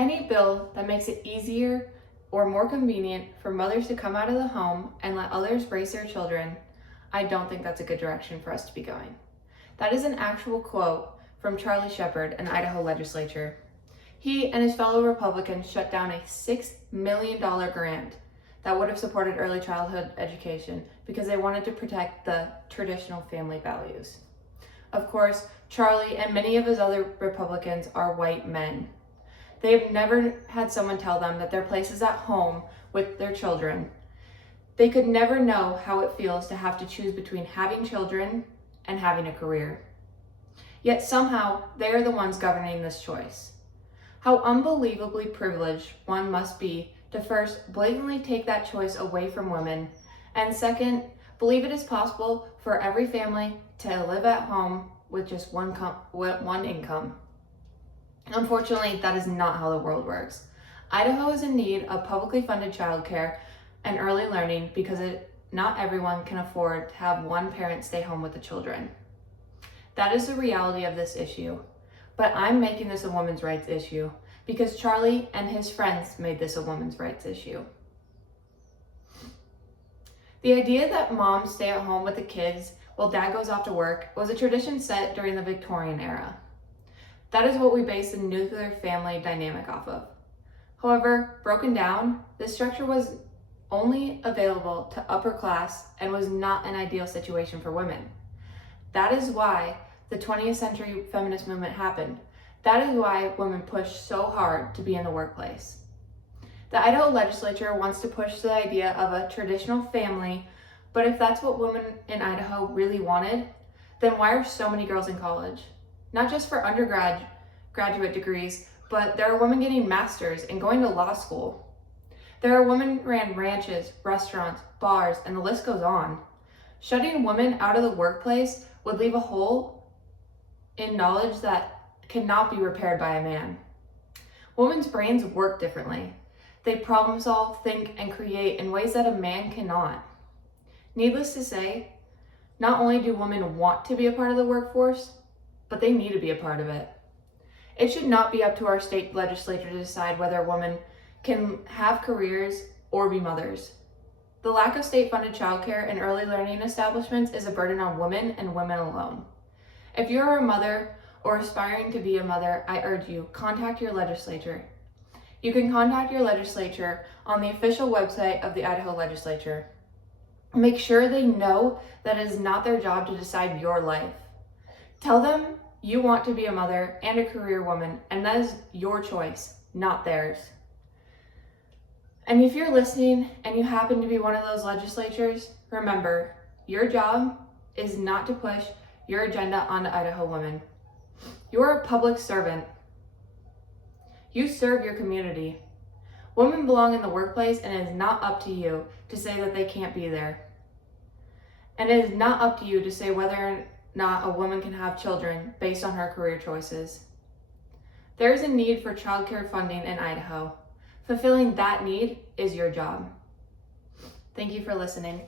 Any bill that makes it easier or more convenient for mothers to come out of the home and let others raise their children, I don't think that's a good direction for us to be going. That is an actual quote from Charlie Shepherd, an Idaho legislature. He and his fellow Republicans shut down a $6 million grant that would have supported early childhood education because they wanted to protect the traditional family values. Of course, Charlie and many of his other Republicans are white men. They have never had someone tell them that their place is at home with their children. They could never know how it feels to have to choose between having children and having a career. Yet somehow they are the ones governing this choice. How unbelievably privileged one must be to first blatantly take that choice away from women, and second, believe it is possible for every family to live at home with just one income. Unfortunately, that is not how the world works. Idaho is in need of publicly funded childcare and early learning because not everyone can afford to have one parent stay home with the children. That is the reality of this issue. But I'm making this a women's rights issue because Charlie and his friends made this a women's rights issue. The idea that moms stay at home with the kids while dad goes off to work was a tradition set during the Victorian era. That is what we base the nuclear family dynamic off of. However, broken down, this structure was only available to upper class and was not an ideal situation for women. That is why the 20th century feminist movement happened. That is why women pushed so hard to be in the workplace. The Idaho legislature wants to push the idea of a traditional family, but if that's what women in Idaho really wanted, then why are so many girls in college? Not just for graduate degrees, but there are women getting masters and going to law school. There are women who ran ranches, restaurants, bars, and the list goes on. Shutting women out of the workplace would leave a hole in knowledge that cannot be repaired by a man. Women's brains work differently. They problem solve, think, and create in ways that a man cannot. Needless to say, not only do women want to be a part of the workforce, but they need to be a part of it. It should not be up to our state legislature to decide whether women can have careers or be mothers. The lack of state-funded childcare and early learning establishments is a burden on women and women alone. If you're a mother or aspiring to be a mother, I urge you, contact your legislature. You can contact your legislature on the official website of the Idaho legislature. Make sure they know that it is not their job to decide your life. Tell them you want to be a mother and a career woman, and that is your choice, not theirs. And if you're listening and you happen to be one of those legislatures, remember, your job is not to push your agenda onto Idaho women. You're a public servant. You serve your community. Women belong in the workplace, and it is not up to you to say that they can't be there. And it is not up to you to say whether or not a woman can have children based on her career choices. There is a need for childcare funding in Idaho. Fulfilling that need is your job. Thank you for listening.